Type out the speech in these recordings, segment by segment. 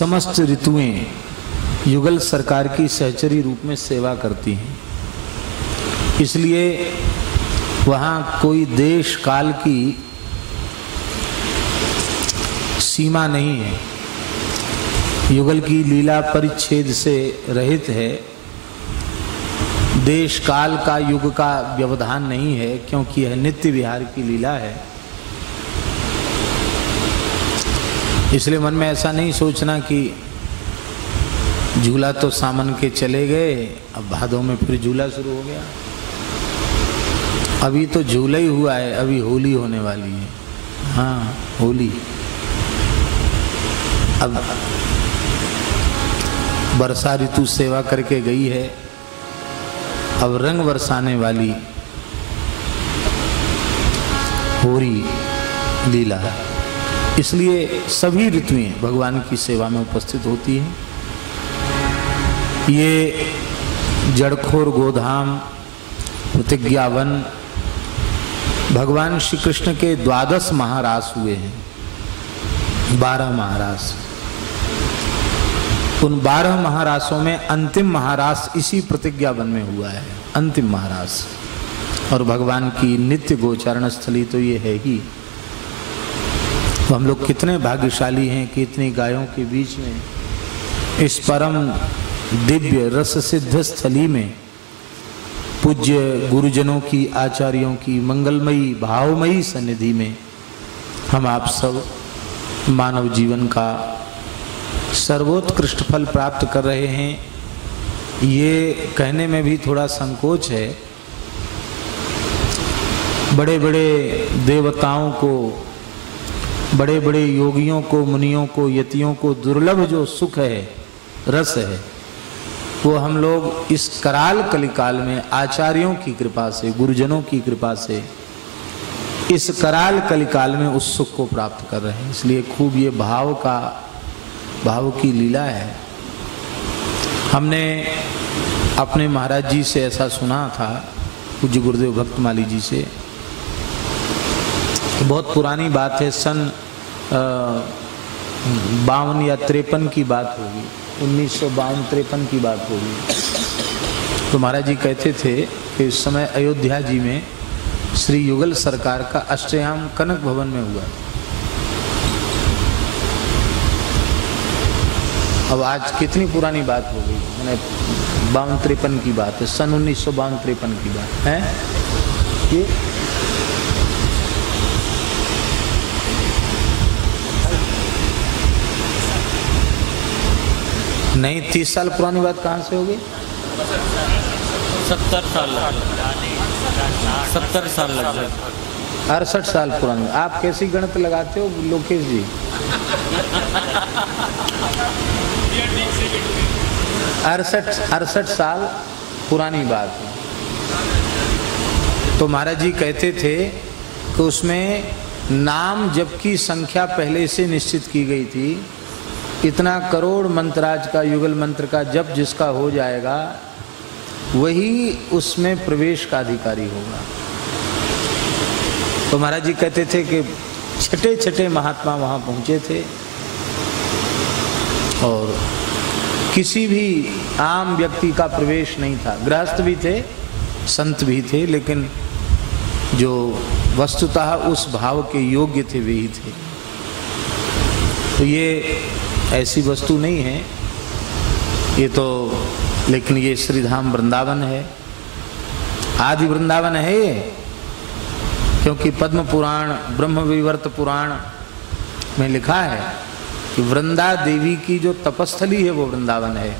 समस्त ऋतुएं युगल सरकार की सहचरी रूप में सेवा करती हैं। इसलिए वहाँ कोई देश काल की सीमा नहीं है, युगल की लीला परिच्छेद से रहित है। देश काल का युग का व्यवधान नहीं है, क्योंकि यह नित्य विहार की लीला है। इसलिए मन में ऐसा नहीं सोचना कि झूला तो सामन के चले गए, अब भादों में फिर झूला शुरू हो गया। अभी तो झूला ही हुआ है, अभी होली होने वाली है। हाँ, होली। अब वर्षा ऋतु सेवा करके गई है, अब रंग बरसाने वाली होली लीला है। इसलिए सभी ऋतुएं भगवान की सेवा में उपस्थित होती हैं। ये जड़खोर गोधाम, प्रतिज्ञावन, भगवान श्री कृष्ण के 12 महारास हुए हैं। 12 महारास। उन 12 महारासों में अंतिम महारास इसी प्रतिज्ञावन में हुआ है, अंतिम महारास। और भगवान की नित्य गोचरण स्थली तो ये है ही। तो हम लोग कितने भाग्यशाली हैं कि इतनी गायों के बीच में इस परम दिव्य रस सिद्ध स्थली में पूज्य गुरुजनों की, आचार्यों की मंगलमयी भावमयी सन्निधि में हम आप सब मानव जीवन का सर्वोत्कृष्ट फल प्राप्त कर रहे हैं। ये कहने में भी थोड़ा संकोच है। बड़े बड़े देवताओं को, बड़े बड़े योगियों को, मुनियों को, यतियों को दुर्लभ जो सुख है, रस है, वो हम लोग इस कराल कलिकाल में आचार्यों की कृपा से, गुरुजनों की कृपा से इस कराल कलिकाल में उस सुख को प्राप्त कर रहे हैं। इसलिए खूब ये भाव की लीला है। हमने अपने महाराज जी से ऐसा सुना था, पूज्य गुरुदेव भक्तमाली जी से। बहुत पुरानी बात है, सन 52 या 53 की बात होगी, 1952-53 की बात होगी। तो महाराज जी कहते थे कि उस समय अयोध्या जी में श्री युगल सरकार का अष्टयाम कनक भवन में हुआ। अब आज कितनी पुरानी बात हो गई, मैंने 52-53 की बात है, सन 1952-53 की बात है ये। नहीं, 30 साल पुरानी बात कहाँ से होगी? 70 साल लग जाए। 68 साल पुरानी। आप कैसी गणित लगाते हो लोकेश जी? 68 साल पुरानी बात है। तो महाराज जी कहते थे कि उसमें नाम जप की संख्या पहले से निश्चित की गई थी। इतना करोड़ मंत्राज का, युगल मंत्र का जप जिसका हो जाएगा, वही उसमें प्रवेश का अधिकारी होगा। तो महाराज जी कहते थे कि छठे छठे महात्मा वहां पहुंचे थे और किसी भी आम व्यक्ति का प्रवेश नहीं था। गृहस्थ भी थे, संत भी थे, लेकिन जो वस्तुतः उस भाव के योग्य थे वे ही थे। तो ये ऐसी वस्तु नहीं है ये तो, लेकिन ये श्रीधाम वृंदावन है, आदि वृंदावन है ये। क्योंकि पद्म पुराण, ब्रह्म विवर्त पुराण में लिखा है कि वृंदा देवी की जो तपस्थली है वो वृंदावन है,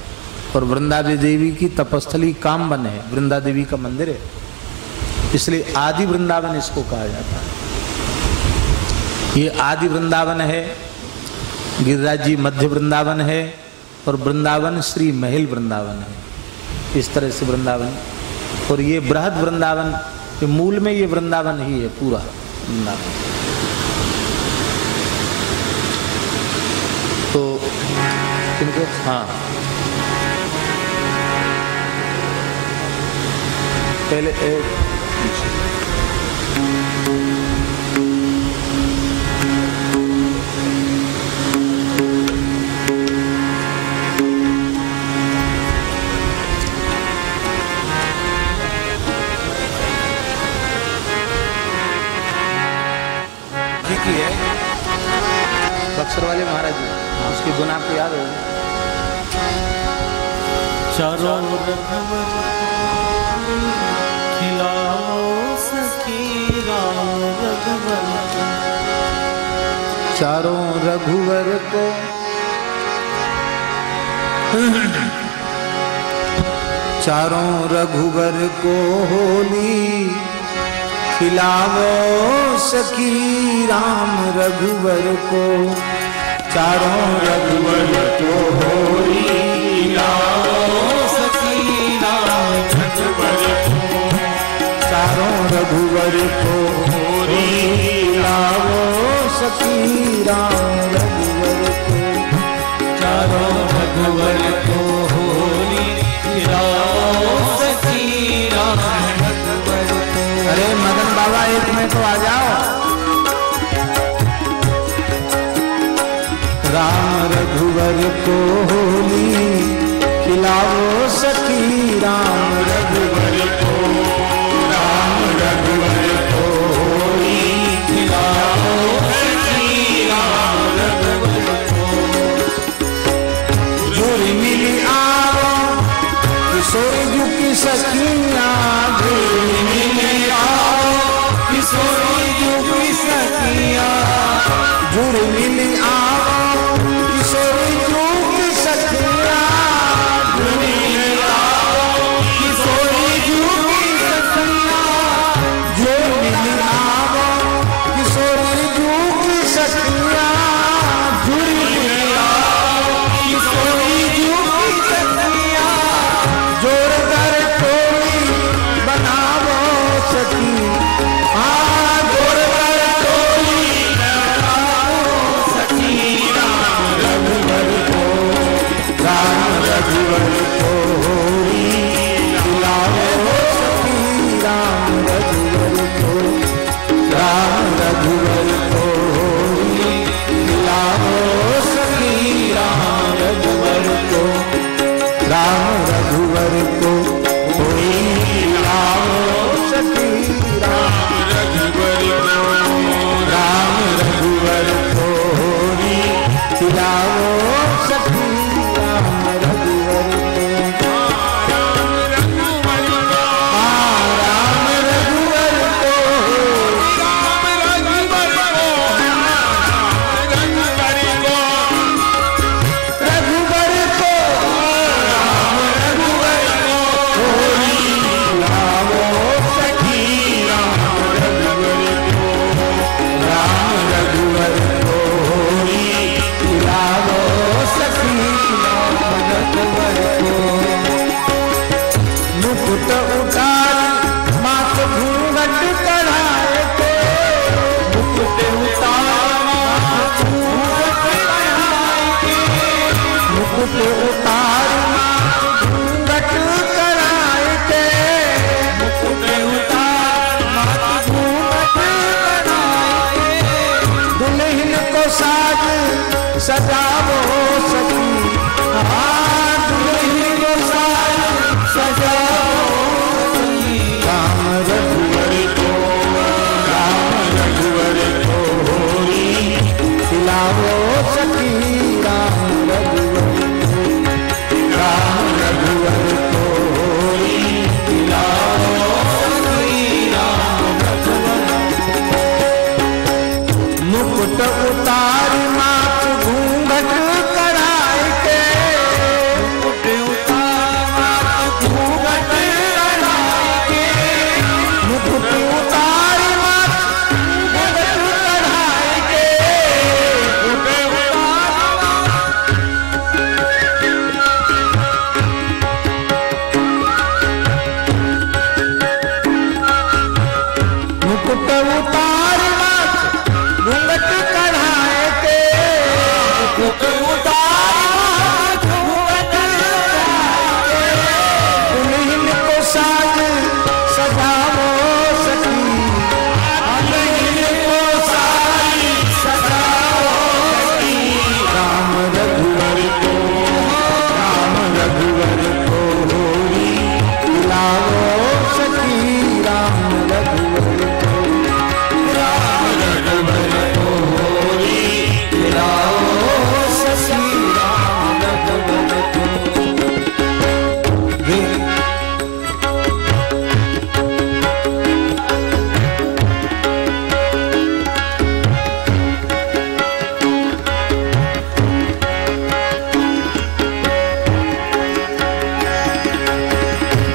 और वृंदा देवी की तपस्थली कामवन है, वृंदा देवी का मंदिर है। इसलिए आदि वृंदावन इसको कहा जाता है। ये आदि वृंदावन है, गिरिराज जी मध्य वृंदावन है, और वृंदावन श्री महल वृंदावन है। इस तरह से वृंदावन, और ये बृहद वृंदावन, ये मूल में ये वृंदावन ही है, पूरा वृंदावन। तो इनको हाँ, पहले उसकी गुण आपको याद होगी। चारों रघुवर खिलाओ सखी राम रघुवर, चारों रघुवर को चारों रघुवर को होली खिलावो सखी राम रघुवर को, चारों रघुवर को होली खिलावो सखी राम रघुवर को, चारों रघुवर को होली खिलावो सखी राम रघुवर को, चारों रघुवर को होली खिलाओ सखी राम रघुवर को। अरे मदन बाबा एक में तो आ जाओ। राम रघुवर को होली खिलाओ सखी राम रघुवर को, राम रघुवर को होली खिलाओ सखी राम रघुवर को। जोड़ी मिली आओ किशोर जी की सखियाँ, जोड़ी मिली आओ किशोर जी की सखियाँ, जोड़ी मिली आओ किशोर जी की सखियाँ, जोड़ी मिली आओ किशोर जी की सखियाँ, जोड़ी मिली आओ किशोर जी की सखियाँ, जोड़ी मिली आओ किशोर जी की सखियाँ, जोड़कर टोली बनावो सखी, हाँ जोड़कर टोली बनावो सखी राम रघुवर को, राम रघुवर को होली खिलाओ सखी राम रघुवर को, राम रघुवर को होली खिलाओ सखी राम रघुवर को, राम रघुवर को होली खिलाओ सखी राम रघुवर को, राम रघुवर को होली खिलाओ सखी राम रघुवर को, राम रघुवर को, राम रघुवर को, राम रघुवर को, रघुवर को, रघुवर को, राम रघुवर को होली खिलाओ सखी राम रघुवर को, राम रघुवर को होली खिलाओ सखी राम रघुवर को। मुकुट उतार माथ घूंघट चढ़ाए थे, मुकुट उतार माथ घूंघट चढ़ाए थे, मुकुट उतार माथ घूंघट चढ़ाए थे, मुकुट उतार माथ घूंघट चढ़ाए थे, दुल्हन को साज सजावो सखी, हाँ दुल्हन को साज सजावो सखी, राम रघुवर को, राम रघुवर को होली खिलाओ सखी राम रघुवर को,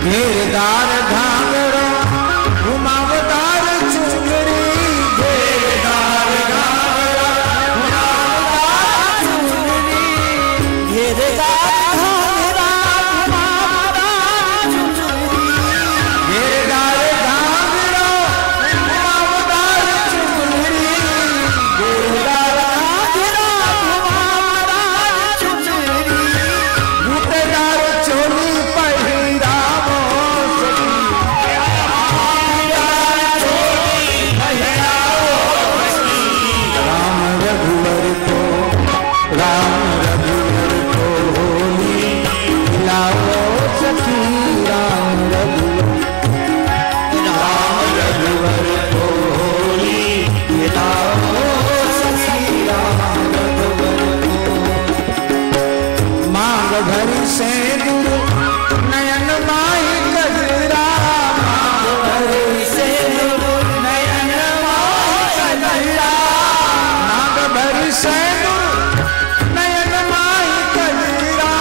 घेरदार घाघरा घुमावदार चुनरी, घेरदार घाघरा घुमावदार चुनरी, घेरदार घाघरा घुमावदार चुनरी, घेरदार घाघरा घुमावदार चुनरी, घेरदार घाघरा घुमावदार चुनरी, बूटेदार चोली पहिरावो सखी, राम रघुवर को, राम रघुवर को होली खिलाओ सखी, राम रघुवर को होली खिलाओ सखी, राम रघुवर को। मांग भरी से दूर नयन माही कजरा, मांग भरी से दूर नयन माही कजरा, मांग भरी से दूर नयन माही कजरा,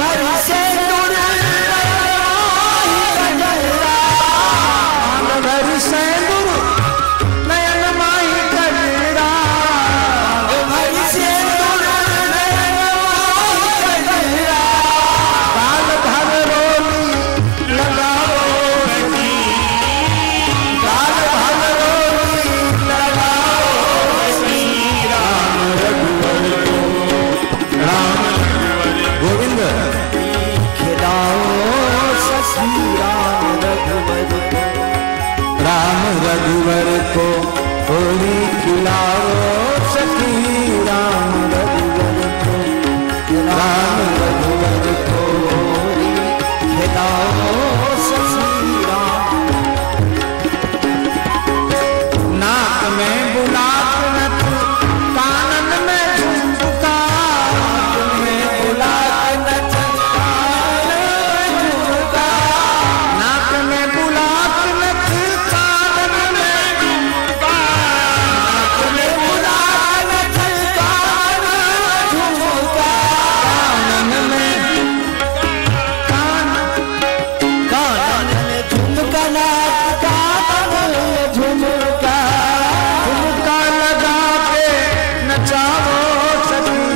भरी से दूर नयन माही कजरा, मांग भरी से दूर नयन माही कजरा, भरी से दूर नयन माही कजरा, काल भर रोली लगाओ सखी, काल भर रोली लगाओ सखी, राम रघुवर को, राम गोविंद खिलाओ सखी, राम रघुवर को, राम रघुवर को होली खिलाओ सखी, राम रघुवर को, राम रघुवर को होली खिलाओ सखी, राम। नाक में बुलाक नथ, कानन में झुमका, नाक में बुलाक नथ, कानन में झुमका, नाक में बुलाक नथ, कानन में झुमका, नाक में बुलाक नथ, कानन में झुमका, कानन में कानन में झुमका, नाक कानन में झुमका, झुमका लगा के नचाओ सखी,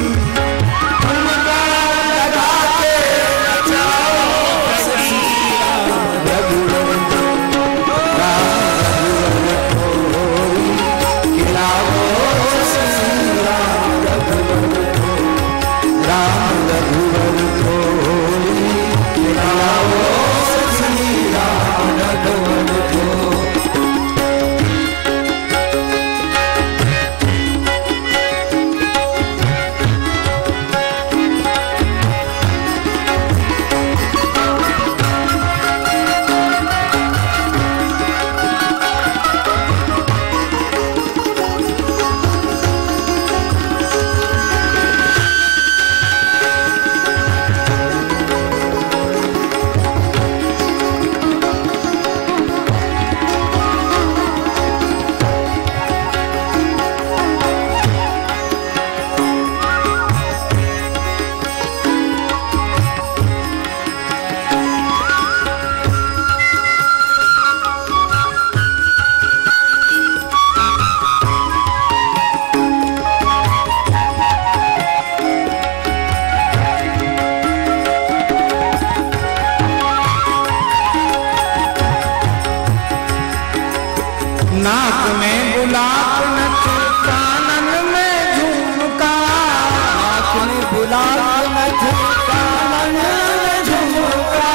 झुमका लगा के नचाओ सखी, राम रघुवर को, राम रघुवर को होली खिलाओ सखी, राम रघुवर को, राम रघुवर को होली खिलाओ सखी, राम रघुवर को। नाक में बुलाक नथ, कानन में झुमका, नाक में बुलाक नथ, कानन में झुमका,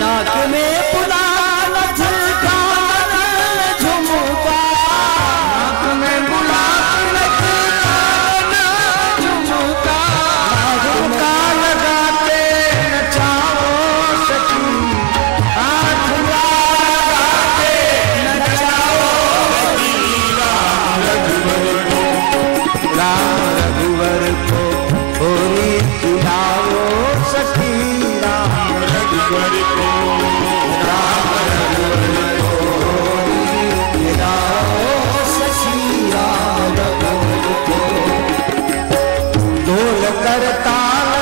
नाक में बुलाक नथ, कानन में झुमका, नाक में बुलाक नथ, कानन में झुमका, झुमका लगा के नचाओ सखी, झुमका लगा के नचाओ सखी, राम रघुवर को, राम रघुवर को होली खिलाओ सखी, राम रघुवर को, राम रघुवर को होली खिलाओ सखी, राम रघुवर को। ढोल कर ताल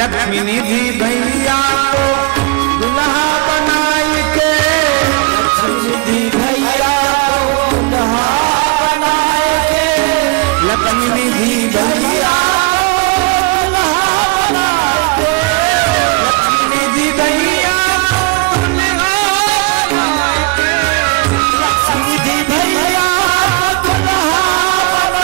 लक्ष्मी निधि भैया को दुल्हा बनाई के, लक्ष्मी निधि भैया को दुल्हा बनाए के, लक्ष्मी निधि भैया को दुल्हा बनाए के, लक्ष्मी निधि भैया को दुल्हा बनाए के, लक्ष्मी निधि भैया को दुल्हा बनाए के,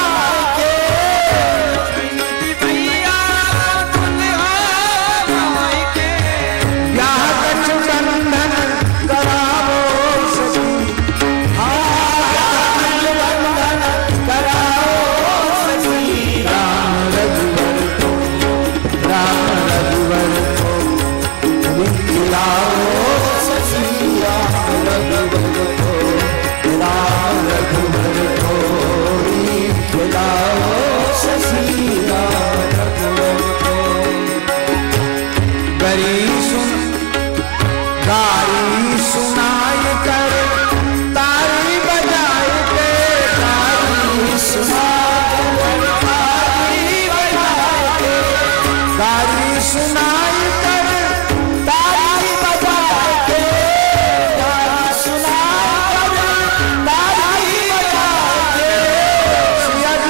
लक्ष्मी निधि भैया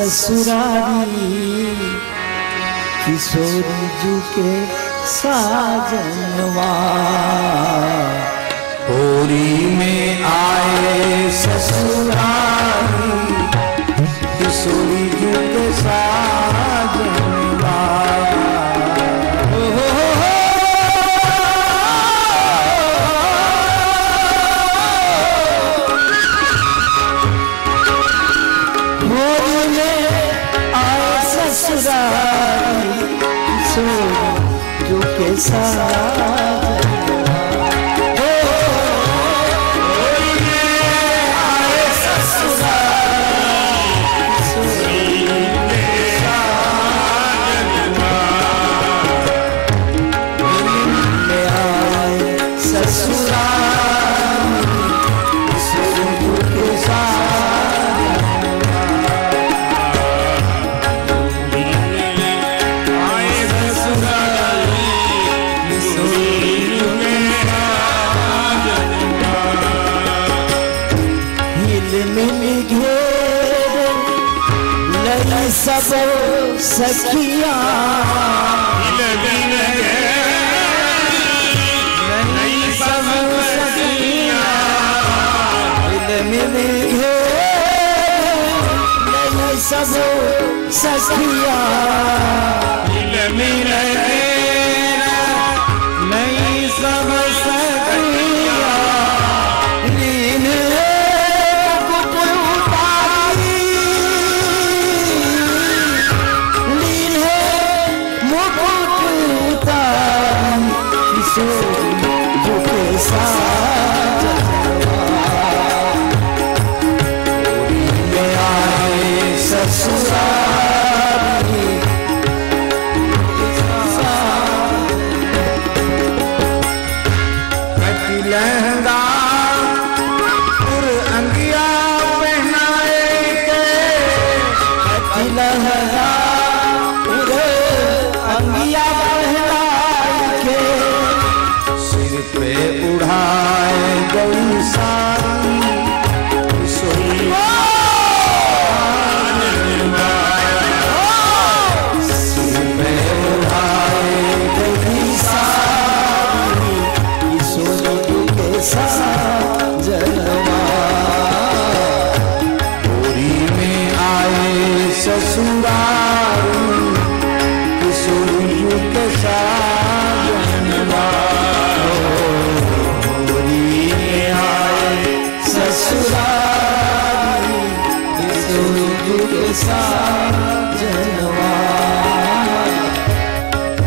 ससुरारी किशोरी जू के साजनवा। होरी में आए ससुरारी किशोरी जी के साजनवा। होरी में आए ससुरारी किशोरी जी के साजनवा। सब सखिया सब सखिया मिल सब सखिया मिल नहीं सब सखिया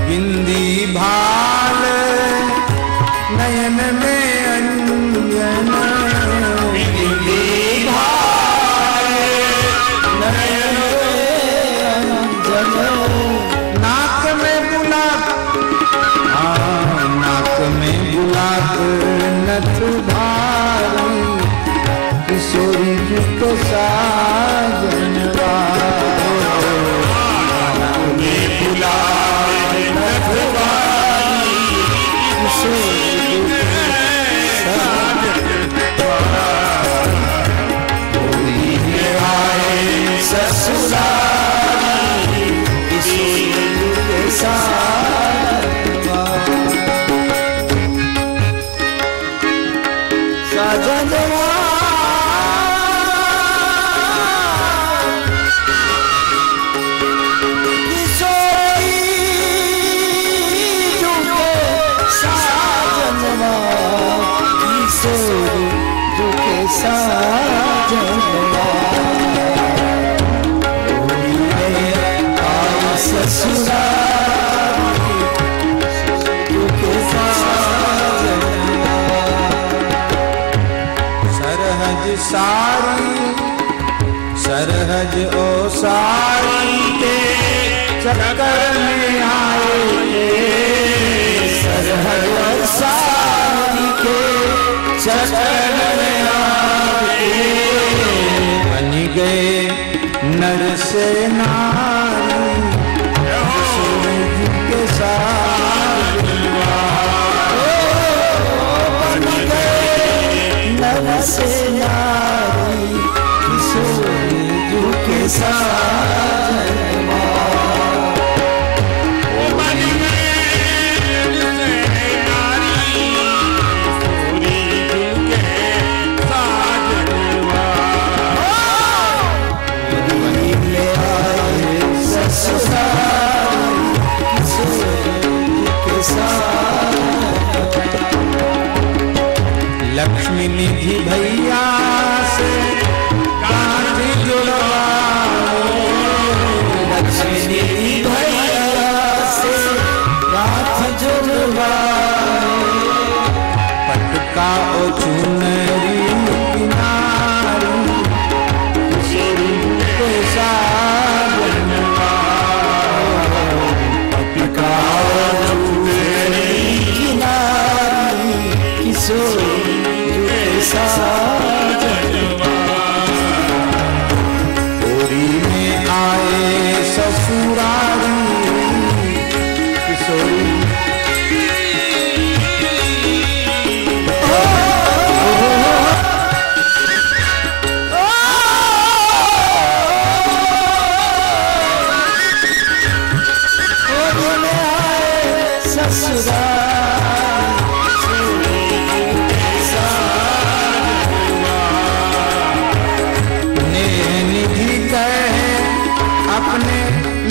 बिंदी भाल नयन में अंजन बिंदी भाल नयन में अंजन नाक में बुलाक नाक में बुलाक नथ भारी किशोरी जी को साजनवा। सरहज ओ सारी के चक्कर में आए सरहज ओ सारी के चक्कर में आए बन गए नर से नारी सूरज के साथ बन गए नर से नारी के साथ लक्ष्मी निधि भैया से गांठ जुड़वाओ, लक्ष्मी निधि भैया से गांठ जुड़वाओ, पटका ओ चुनरी किनारी किशोरी के साजनवा, पटका ओ चुनरी किनारी किशोरी के साजनवा, होरी में आए ससुरारी किशोरी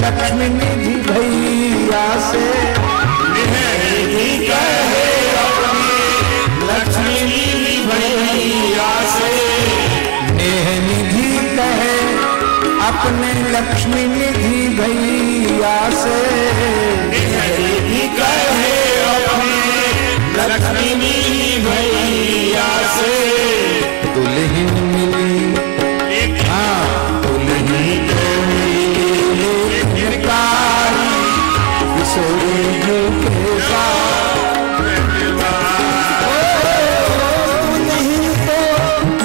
लक्ष्मी निधि भैया से, निधि कहे अपने लक्ष्मी निधि भैया से, नेह निधि कहे अपने लक्ष्मी निधि भैया से, निधि कहे अपने लक्ष्मी निधि भैया से, दुल्हन मिली हाँ दुल्हन किशोरी के साथ नहीं तो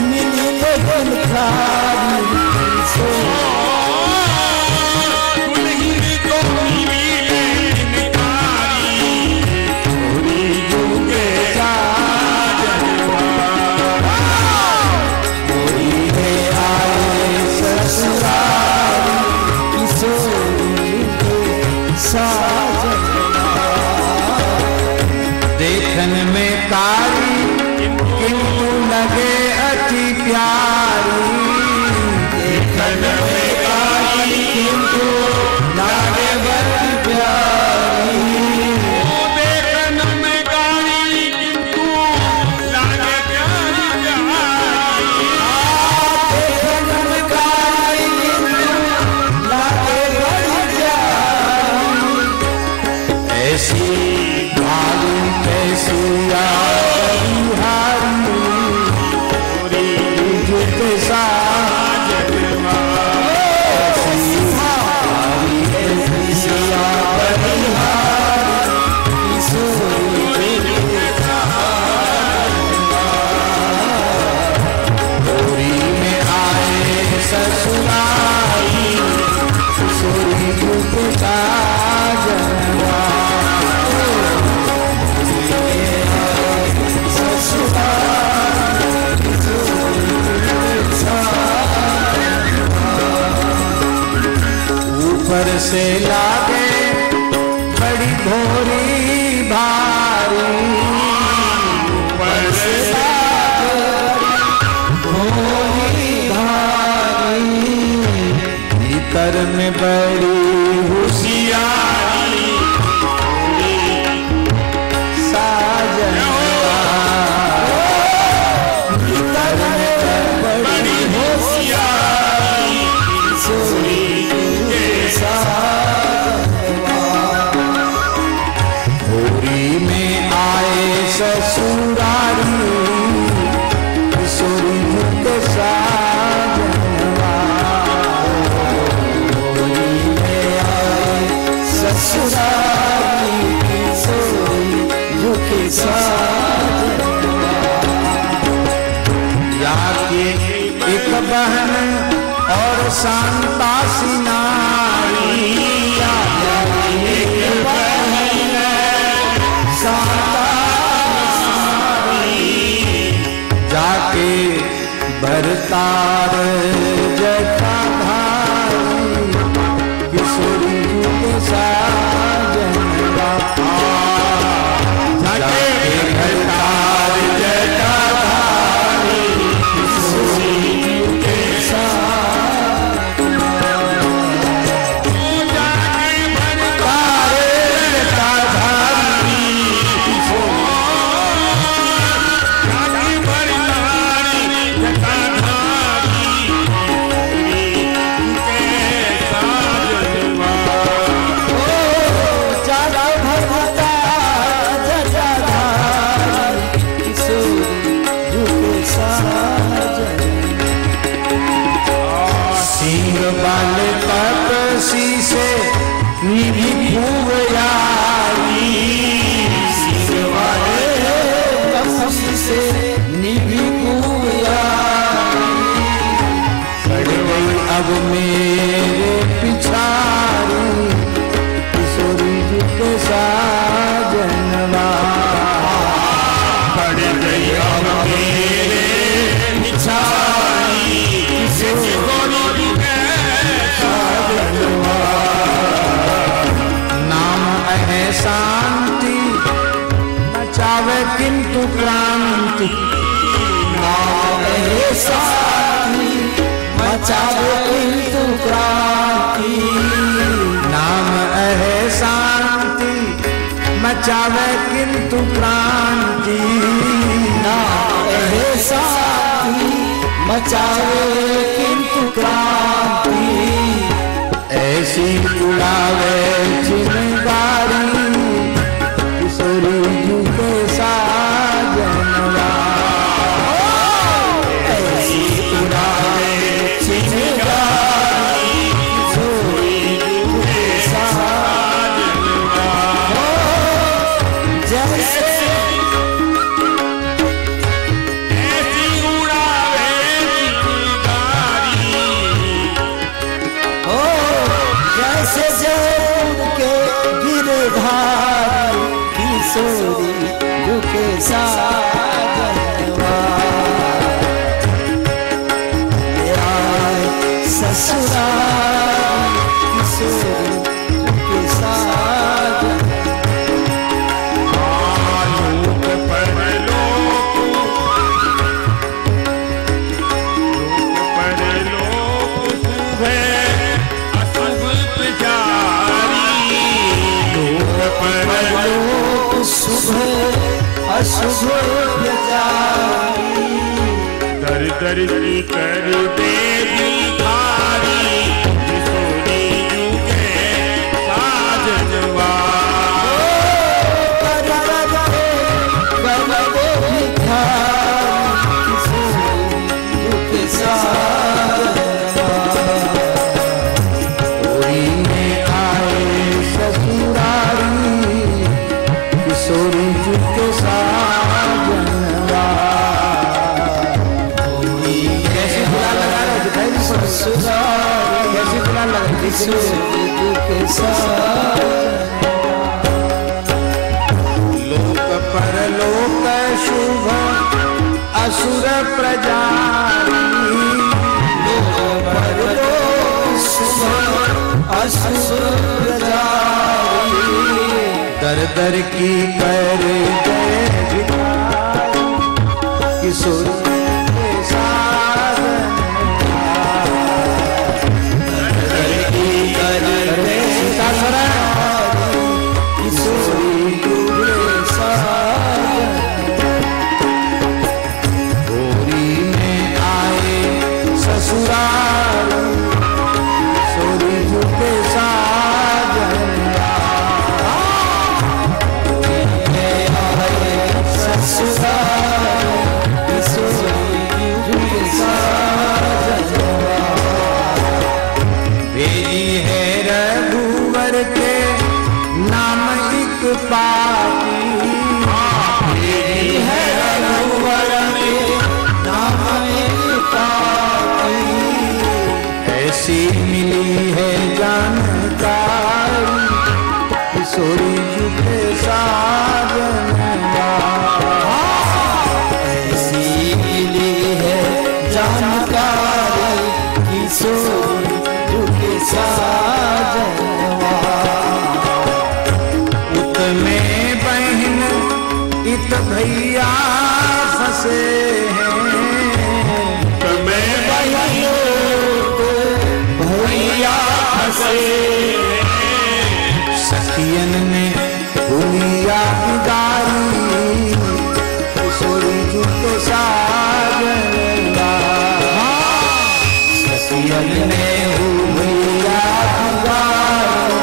मिली लेकिन खारी, दुल्हन तो मिली लेकिन खारी, किशोरी के साथ होरी में आए ससुरारी किशोरी के साजनवा, देखन में कारी किंतु लगे अति प्यारी, देखन में कारी किंतु लागे बड़ी प्यारी, देखन में कारी किंतु लागे प्यारी प्यारी, देखन में कारी किंतु लागे बड़ी प्यारी, ऐसी भाली कैसी बिहारी के साजनवा, ऐसी भाली कैसी होरी में आए ससुरारी किशोरी के साजनवा, ऊपर से लागे बड़ी भोरी भारी, ऊपर से लागे भोरी भारी, भीतर में बड़ी होशियारी, साजनवा, भीतर में बड़ी होशियारी, किशोरी के साजनवा, होरी में आए ससुरारी किशोरी के साजनवा, होरी में आए ससुरारी किशोरी के साजनवा, या के एक बहन और शांता सिनारी, एक बहन शांता जाके भरतार जटाधारी किशोरी के साजनवा, जाके भरतार जटाधारी किशोरी के साजनवा, जटाधारी साजनवा बढ़ गई अब मेरे निछाई किशोरी जुगे साजनवा नाम है शांति मचावे किंतु क्रांति नाम है शांति मचावे किंतु क्रांति नाम है शांति मचावे किंतु क्रांति नाम है शांति मचावे किंतु क्रांति ऐसी उड़ावे चिंगारी किशोरी जू के साजनवा ऐसी उड़ावे चिंगारी किशोरी जू के साजनवा जैसे ऐसी उड़ावे चिंगारी हो जैसे जब के गिरधारी किशोरी झुके साजनवा आए ससुराल किशोरी झुके साजनवा लोक परलोक शुभ अशुभ प्रचारी लोक परलोक शुभ अशुभ प्रचारी दर दर की कर दे भिखारी किशोरी जुगे साजनवा कर दे भिखारी किशोरी जुगे साजनवा होली में आए ससुरारी किशोरी जू के साजनवा कैसे बुरा लगा रहा है दिखाई नहीं पड़ रहा। कैसे बुरा लगा किशोरी जू के साजनवा लोक परलोक शुभ असुर प्रजारी दर दर की कर दे भिखारी किशोरी के साजनवा दर की कर दे किशोरी जुगे साजनवा होली में आए ससुराल किशोरी जू के साजनवा ससुराल किशोरी जुगे साजनवा भेजी है रघुवर के नाम एक पाती भेजी है रघुवर के नाम एक पाती ऐसी मिली है जानकारी किशोरी जू के साजनवा ऐसी मिली है जानकारी किशोरी जुगे साजनवा उत में बहन इत भैया फंसे हैं मैं भैया हंसे सखियन ने हुलिया बिगारी किशोरी जू के साजनवा सखियन ने हुलिया बिगारी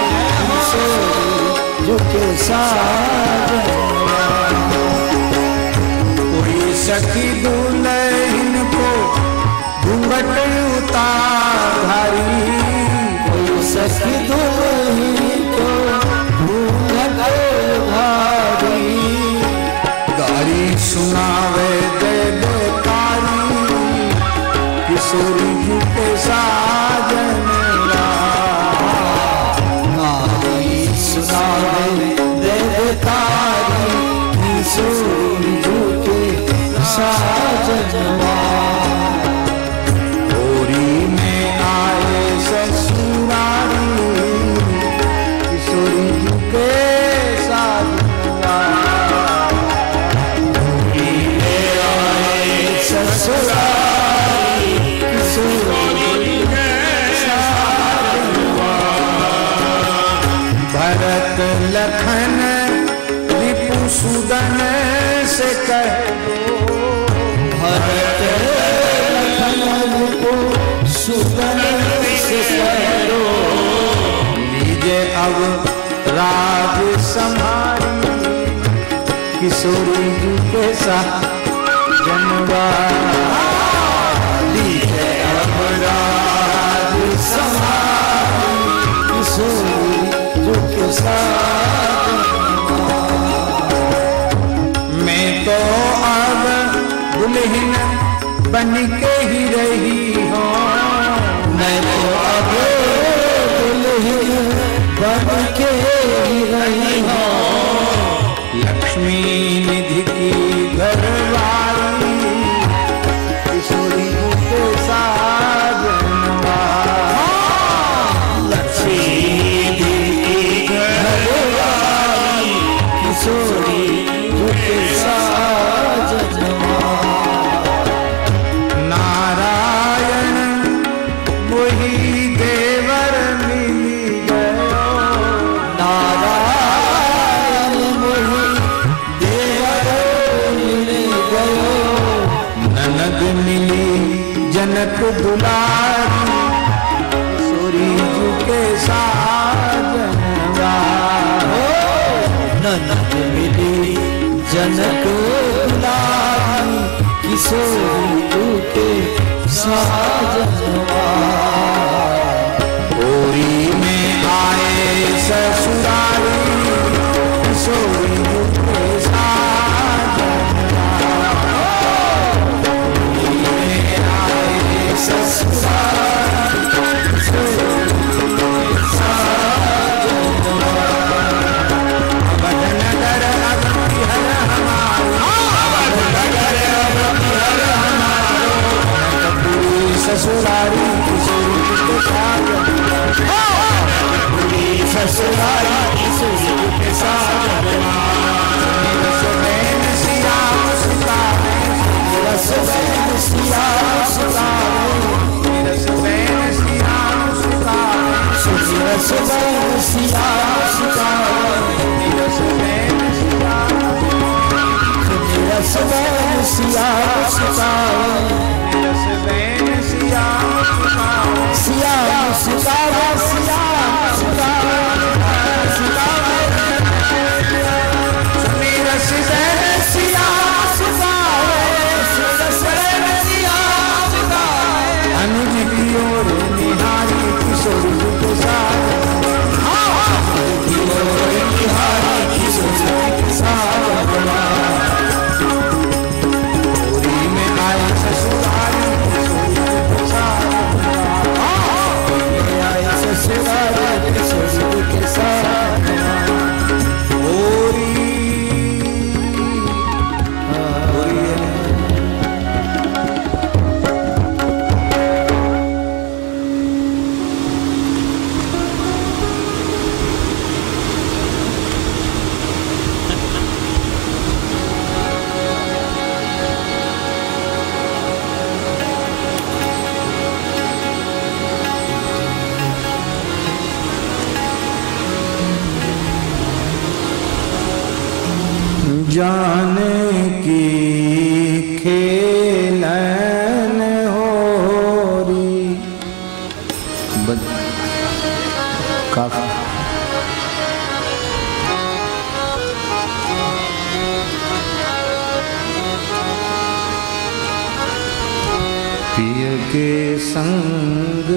किशोरी जुगे साजनवा कोई सखी दुल्हन को घूंघट उतारी कोई सखी दुल्हन को घूंघट उतारी गारी सुनावे दे बेकारी किशोरी जू के साजनवा नारी सुनावे लखन रिपुसूदन से कह दो, भरत लखन रिपुसूदन से कह दो, लीजे अब राज संभारी किशोरी जी के साथ जनवा, लीजे अब राज संभारी किशोरी जी के साथ। मैं तो अब दुल्हन बन के ही रही हूँ, मैं तो अब दुल्हन बन के ही रही हूँ, लक्ष्मी निधि की घरवाली किशोरी जी के साथ जनवा, लक्ष्मी निधि की घरवाली किशोरी जी के साथ जनवा। नारायण वही देवर मिली गयो, नारायण मोहि देवर मिल गयो, ननद मिली जनक दुलारी किशोरी जी के साथ जनवा, ननद मिली जनक दुलारी किशोरी जी के साथ जनवा। होरी में आए ससुरारी किशोरी जी के साथ जनवा, होरी में आए ससुरारी किशोरी जी के साथ जनवा, अवध नगर अवधि हर हमारो, अवध नगर अवधि हर हमारो, कपूरी ससुरारी किशोरी जी के साथ जनवा, ससुरारी किशोरी जी के साथ जनवा। रस बैन सिया मुस्काने, रस बैन सिया मुस्काने, रस बैन सिया मुस्काने, रस बैन सिया मुस्काने, रस बैन सिया, रस बैन सिया मुस्काने, रस बैन सिया मुस्काने, सिया मुस्काने, सिया मुस्काने, रस बैन सिया अनुज की ओर निहारी किशोरी जी के साथ, होरी में आए ससुरारी किशोरी जी के साथ, ससुरारी किशोरी जी के साथ होरी जाने की खेलन होरी, काफी पिय के संग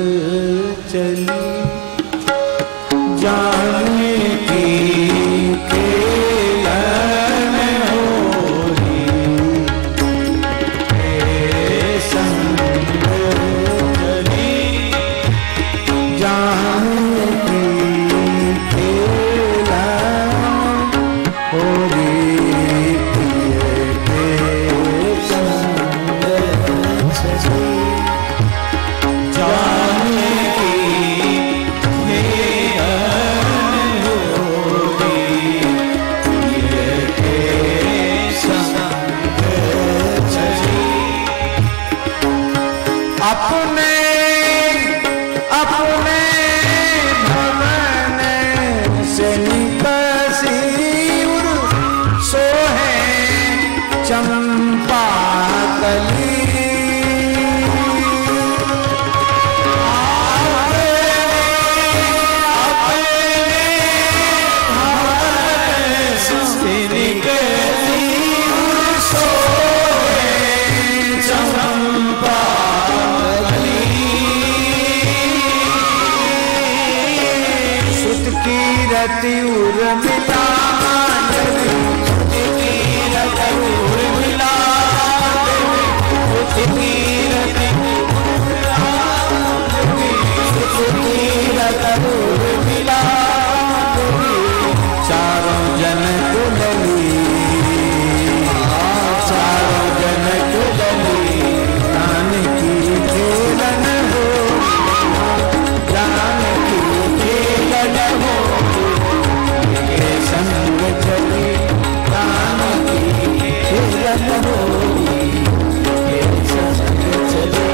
चली जाने की अपने अपने भवन से निकस रति उर्मिला चारों जन कुलली चारों जन कुलली दान की खेलन हो दान की खेलन हो ये संग चली दान की खेलन हो ये संग चली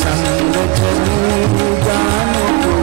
संग चली जान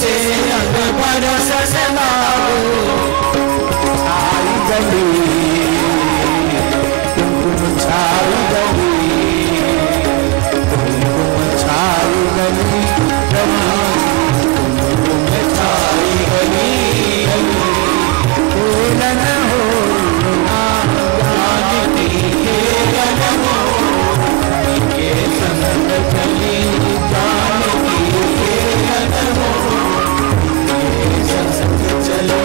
से रंग बरस लागो छाई गली कुमकुम छाई गली कुमकुम छाई गली कुमकुम छाई गली खेलन हो जानती खेलन हो के संग चली जानती खेलन हो के संग चली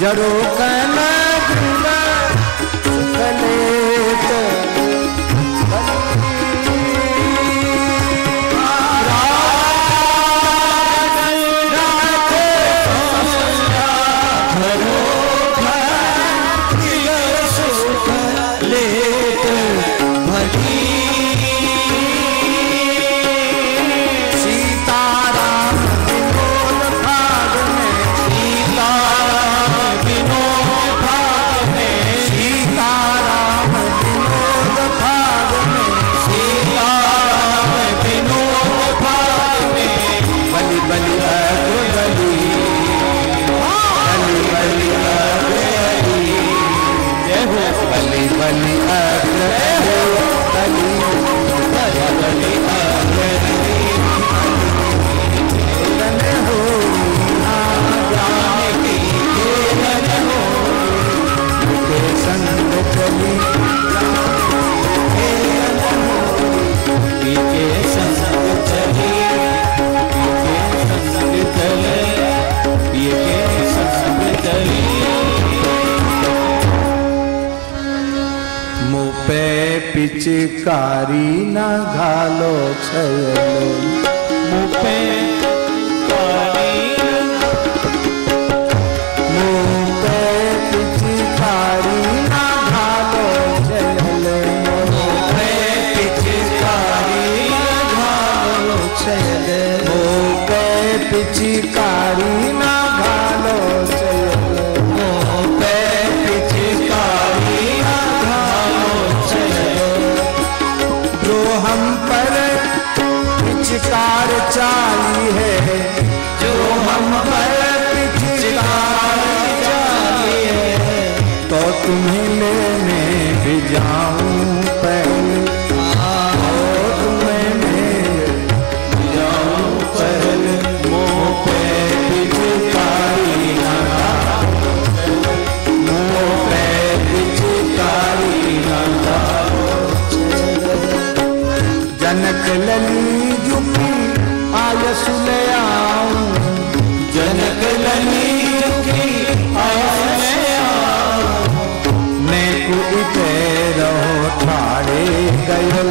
जरो कना पिचकारी न घालो छलो मुपे पिचकारी न घालो छलो पिचकारी घालो छले पिचकारी न घालो छलो पिचकारी घालो छले जो हम पर पिचकार चाली है जो हम पर पिचकार चाली है तो तुम्हें लेने भी जाऊं पहले तुम्हें ले जाऊं पहले मुँह पे पिचकारी न मुँह पे पिचकारी जनक लली जुकी आयसु ले आऊं जनक लली जुकी आयसु ले आऊं मैं कुते रहो ठाड़े गयल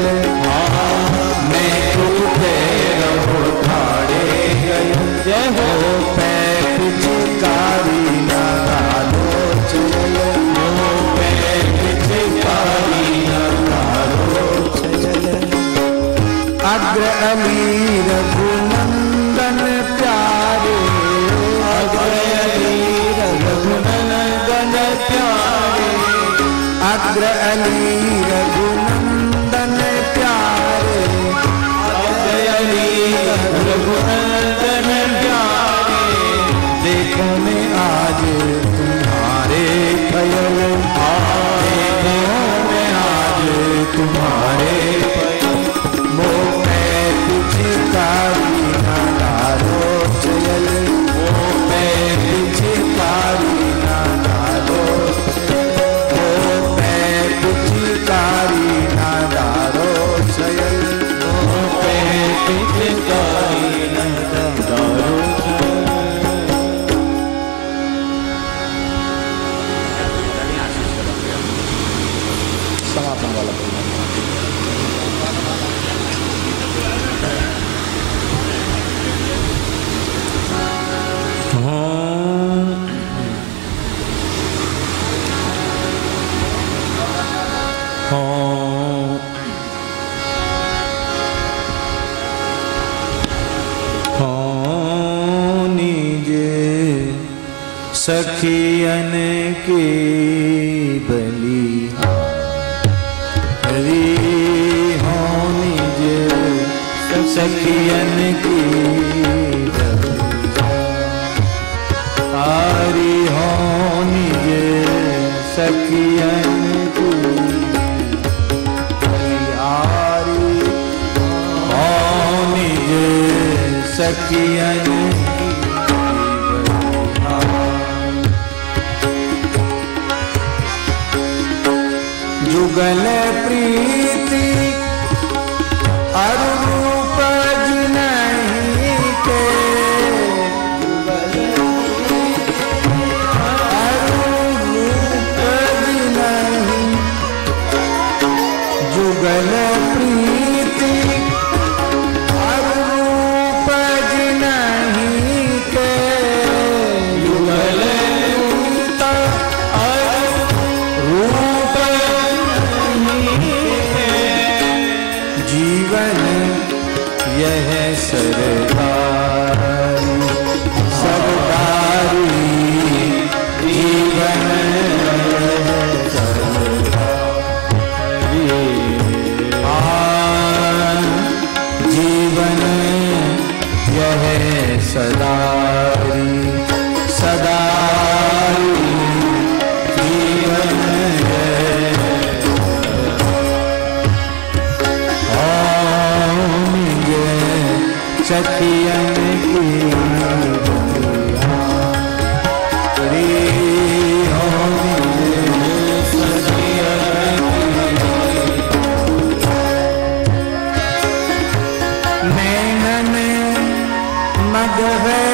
मैं कुते रहो ठाड़े गयल जय हो पे पिचकारी न घालो चलो पे पिचकारी अग्र अली रघुनंदन प्यारे अग्र अली रघुनंदन प्यारे अग्र अली रघुनंदन प्यारे अग्र अली रघुनंदन प्यारे देख देखो में आज तुम्हारे खयल, देखो में आज तुम्हारे मोह में पिचकारी ना डालो चयल, मोह में पिचकारी ना डालो, मोह में पिचकारी ना डालो चयल, मोह में पिचकारी ना डालो। समापन वाला सखियन की बलिहारी होनी जे, सखियन की बलिहारी होनी जे, सखियन की बलिहारी होनी जे, सखियन जुगल प्रीति अरूप नहीं के, जुगल प्रीति अरूप नहीं के, जुगल जीवन यह सरदारी, सरदारी जीवन सरदारी, जीवन यह सदारी, सदारी जीवन सखियन की बलिहारी होनी सखियन की, नैनन मद है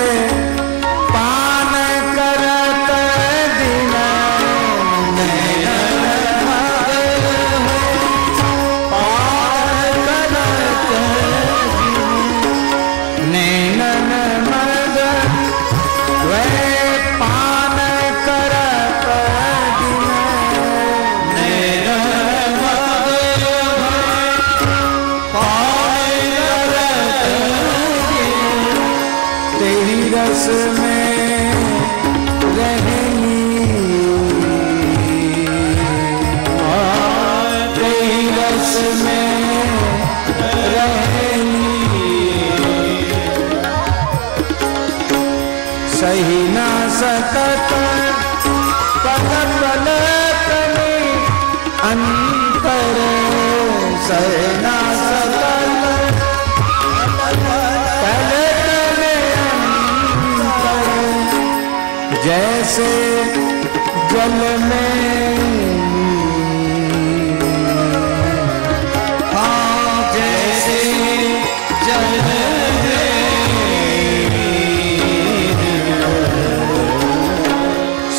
पान करत दिन, नैनन मद है पान करत नैनन मद वे पान करत दिन, नैनन मद पान करत दिन, तेरी रस में रहनी, तेरी रस में रहनी, सही ना सकत पल पल तने अंतर, सही ना सकत पल तने अंतर, जैसे जल में जैसे जल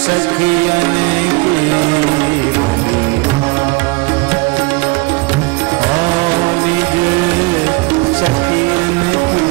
सखियन की होनी जे, सखियन की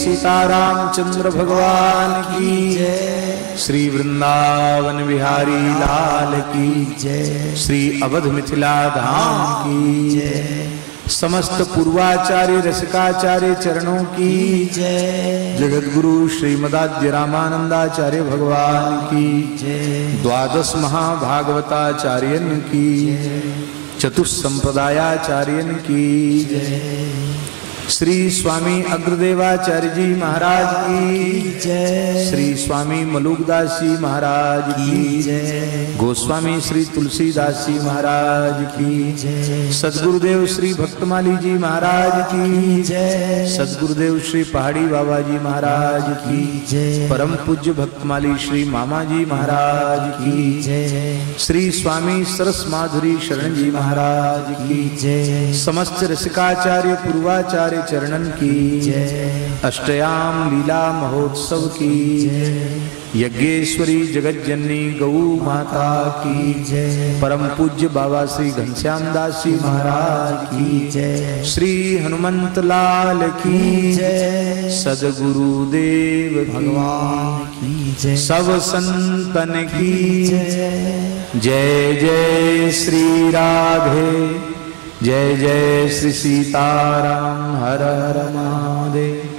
सीतारामचंद्र भगवान की जय, श्री वृंदावन बिहारी लाल की जय, श्री अवध मिथिला धाम की जय, समस्त पूर्वाचार्य रसिकाचार्य चरणों की जय, जगत गुरु श्रीमदाद्य रामानंदाचार्य भगवान की जय, द्वादश महाभागवताचार्यन की जय, चतुस्संप्रदायाचार्यन की जय, श्री स्वामी अग्रदेवाचार्य जी महाराज की जय, श्री स्वामी मलुकदास जी महाराज की जय, गोस्वामी श्री तुलसीदास जी महाराज की जय, सद्गुरुदेव श्री भक्तमाली जी महाराज की जय, सद्गुरुदेव श्री पहाड़ी बाबा जी महाराज की जय, परम पूज्य भक्तमाली श्री मामा जी महाराज की जय, श्री स्वामी सरस माधुरी शरण जी महाराज की जय, समस्त रसिकाचार्य पूर्वाचार्य चरणन की जय, अष्टयाम लीला महोत्सव की जय, यज्ञेश्वरी जगत जननी गौ माता की जय, परम पूज्य बाबा श्री घनश्याम दास जी महाराज की जय, श्री हनुमंत लाल की जय, सद्गुरुदेव भगवान की जय, सब संतन की जय, जय जय श्री राधे, जय जय श्री सीताराम, हर हर महादेव।